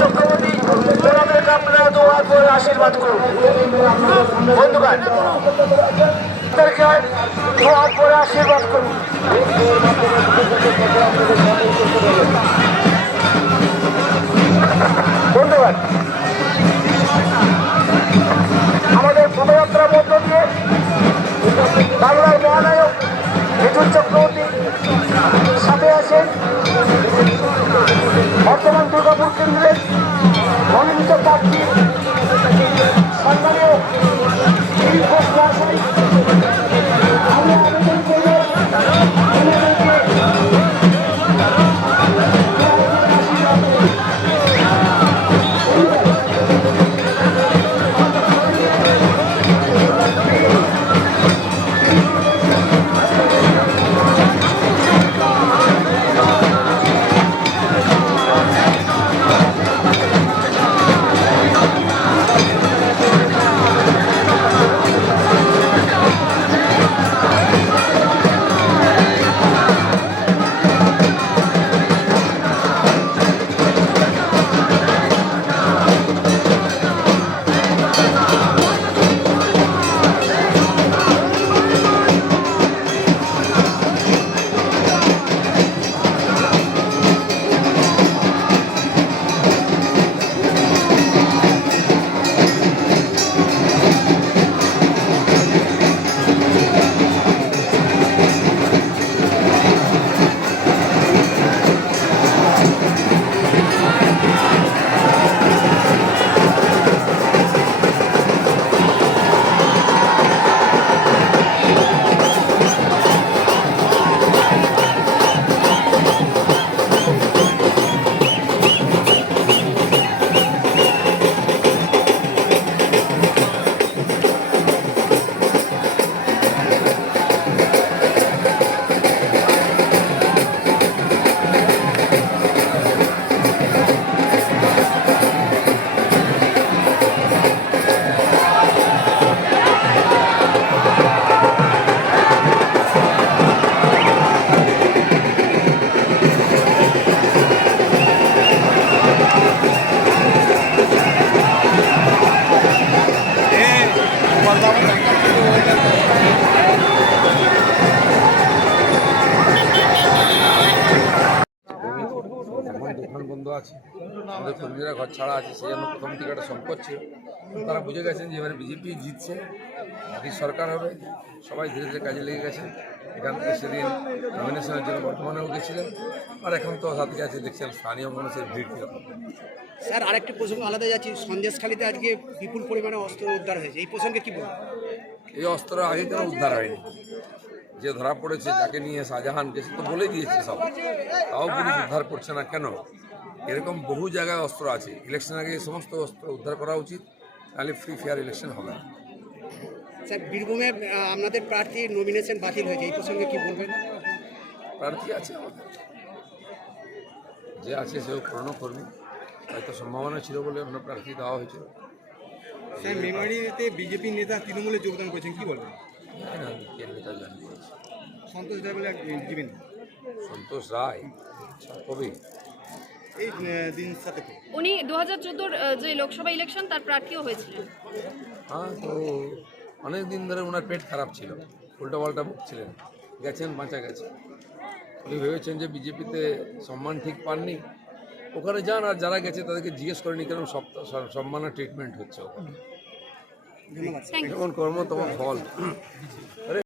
চক্রবর্তী ওনাদেরকে আপনারা দোয়া আশীর্বাদ করুন। বন্ধুগান তাদেরকে দোয়া করে আশীর্বাদ করুন। বন্ধুগণ আছে। আমাদের কর্মীরা ঘর ছাড়া আছে সেই জন্য প্রথম থেকে একটা সংকট ছিল। তারা বুঝে গেছেন যে এবারে বিজেপি জিতছে মোদী সরকার হবে। সবাই ধীরে ধীরে কাজে লেগে গেছে। এখান থেকে সেদিন নমিনেশনের জন্য বর্তমানেও গেছিলেন। আর এখন তো সাথে আছে দেখছেন স্থানীয় মানুষের ভিড় কীরকম স্যার আরেকটি প্রসঙ্গ আলাদা যাচ্ছি। সন্দেশখালীতে আজকে বিপুল পরিমাণে অস্ত্র উদ্ধার হয়েছে। এই প্রসঙ্গে কী বলবেন? এই অস্ত্র আগে কেন উদ্ধার হয়নি। যে ধরা পড়েছে যাকে নিয়ে শাহজাহানকে সে তো বলে দিয়েছে সব। তাও পুলিশ উদ্ধার করছে না কেন? এরকম বহু জায়গায় অস্ত্র আছে। ইলেকশন আগে এই সমস্ত অস্ত্র উদ্ধার করা উচিত তাহলে ফ্রি ফেয়ার ইলেকশন হবে না। স্যার বীরভূমে আপনাদের প্রার্থীর নমিনেশন বাতিল হয়েছে। এই প্রসঙ্গে কি বলবেন? প্রার্থী আছে আমাদের। যে আছে সেও পূরণ কর্মী। হয়তো সম্ভাবনা ছিল বলে অন্য প্রার্থী দেওয়া হয়েছিল স্যার মেমারিতে বিজেপি নেতা তৃণমূলে যোগদান করেছেন কি বলবেন? আমি জানি সন্তোষ দেয় বলে জীবিন। সন্তোষ রায়? কবি? এই দিন সাথে উনি দু হাজার চোদ্দোর যে লোকসভা ইলেকশন তার প্রার্থীও হয়েছিলেন। হ্যাঁ তো অনেক দিন ধরে ওনার পেট খারাপ ছিল। উল্টো পাল্টা ভুগছিলেন গেছেন বাঁচা গেছে। উনি ভেবেছেন যে বিজেপিতে সম্মান ঠিক পাননি। ওখানে যান আর যারা গেছে তাদেরকে জিজ্ঞেস করেনি কেন সব সম্মান ট্রিটমেন্ট হচ্ছে ওখানে? যেমন কর্ম তেমন ফল।